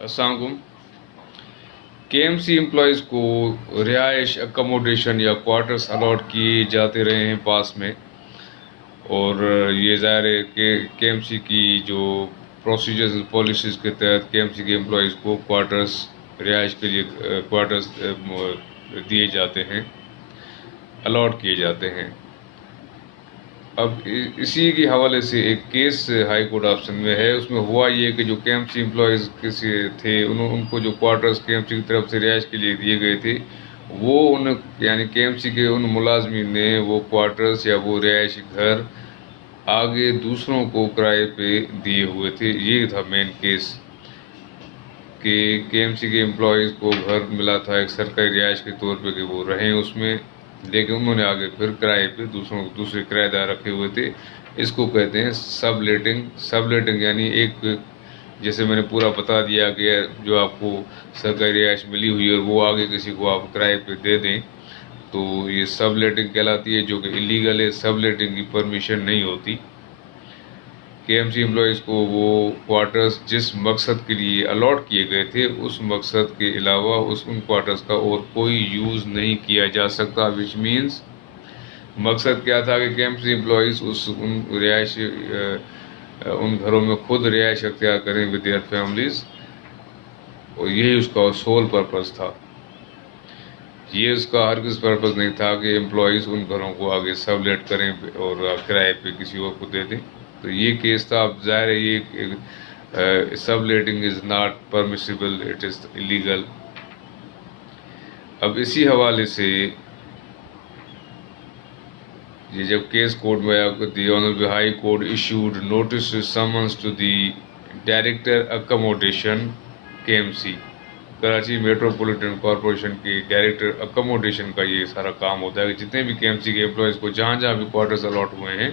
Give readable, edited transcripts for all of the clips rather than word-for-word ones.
السلام علیکم۔ کے ایم سی امپلائیز کو رہائش، اکموڈیشن یا کوارٹرز الاٹ کیے جاتے رہے ہیں پاس میں، اور یہ ظاہر ہے کہ کے ایم سی کی جو پروسیجرز پالیسیز کے تحت کے ایم سی کے امپلائیز کو کوارٹرز، رہائش کے لیے کوارٹرز دیے جاتے ہیں، الاٹ کیے جاتے ہیں۔ اب اسی کے حوالے سے ایک case high court of Sindh میں ہے۔ اس میں ہوا یہ کہ جو کے ایم سی امپلائیز کسی تھے، ان کو جو کوارٹرز کے ایم سی کی طرف سے رہائش کے لیے دیے گئے تھے، وہ یعنی کے ایم سی کے ان ملازمین نے وہ کوارٹرز یا وہ رہائشی گھر آگے دوسروں کو کرائے پہ دیے ہوئے تھے۔ یہ تھا مین کیس کہ کے ایم سی کے امپلائیز کو گھر ملا تھا ایک سرکاری رہائش کے طور پہ کہ وہ رہیں اس میں، لیکن انہوں نے آگے پھر کرائے پہ دوسرے کرایہ دار رکھے ہوئے تھے۔ اس کو کہتے ہیں سب لیٹنگ یعنی ایک، جیسے میں نے پورا بتا دیا کہ جو آپ کو سرکاری رہائش ملی ہوئی ہے اور وہ آگے کسی کو آپ کرائے پہ دے دیں تو یہ سب لیٹنگ کہلاتی ہے، جو کہ اللیگل ہے۔ سب لیٹنگ کی پرمیشن نہیں ہوتی۔ کے ایم سی امپلائیز کو وہ کوارٹرز جس مقصد کے لیے الاٹ کیے گئے تھے، اس مقصد کے علاوہ ان کوارٹرز کا اور کوئی یوز نہیں کیا جا سکتا، وچ مینز مقصد کیا تھا کہ کے ایم سی امپلائیز ان گھروں میں خود رہائش اختیار کریں ود دیئر فیملیز، اور یہی اس کا سول پرپز تھا۔ یہ اس کا ہرگز پرپز نہیں تھا کہ امپلائیز ان گھروں کو آگے سب لیٹ کریں اور کرائے پہ کسی اور کو دے دیں۔ تو یہ کیس تھا۔ اب ظاہر ہے یہ سب letting is not permissible, it is illegal. اب اسی حوالے سے یہ جب کیس کورٹ میں آیا، the honourable high court issued notice summons to the director accommodation K M C, Karachi metropolitan corporation کی ڈائریکٹر اکموڈیشن کا یہ سارا کام ہوتا ہے کہ جتنے بھی کے ایم سی کے امپلائیز کو جہاں بھی کوارٹرز الاٹ ہوئے ہیں،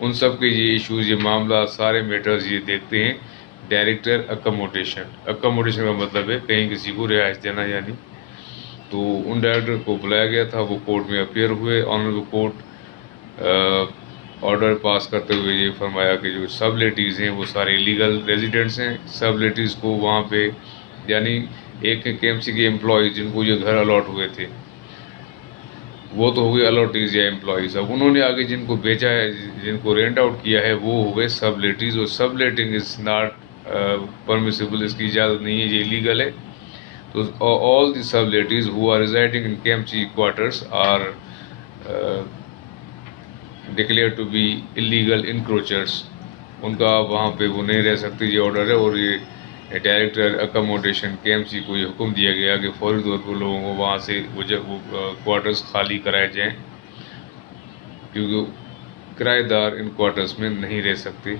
ان سب کے یہ ایشوز، یہ معاملات، سارے میٹرز یہ دیکھتے ہیں ڈائریکٹر اکموڈیشن کا مطلب ہے کہیں کسی کو رہائش دینا یعنی۔ تو ان ڈائریکٹر کو بلایا گیا تھا، وہ کورٹ میں اپیئر ہوئے۔ آنریبل کورٹ آرڈر پاس کرتے ہوئے یہ فرمایا کہ جو سب لیٹیز ہیں وہ سارے لیگل ریزیڈنٹس ہیں۔ سب لیٹیز کو وہاں پہ یعنی ایک کے ایم سی کے امپلائیز جن کو یہ گھر الاٹ ہوئے تھے، وہ تو ہو گئے الاٹیز یا امپلائیز۔ اب انہوں نے آگے جن کو بیچا ہے، جن کو رینٹ آؤٹ کیا ہے، وہ ہو گئے سب لیٹیز، اور سب لیٹنگ از ناٹ پرمیسیبل، اس کی اجازت نہیں ہے، یہ لیگل ہے۔ تو all the sub ladies who are residing in KMC quarters are declared to be illegal encroachers۔ ان کا وہاں پہ وہ نہیں رہ سکتے، یہ آرڈر ہے۔ اور یہ ڈائریکٹر اکموڈیشن کے ایم سی کو یہ حکم دیا گیا کہ فوری طور پر لوگوں کو وہاں سے وہ کوارٹرز خالی کرائے جائیں، کیونکہ کرایہ دار ان کوارٹرز میں نہیں رہ سکتے۔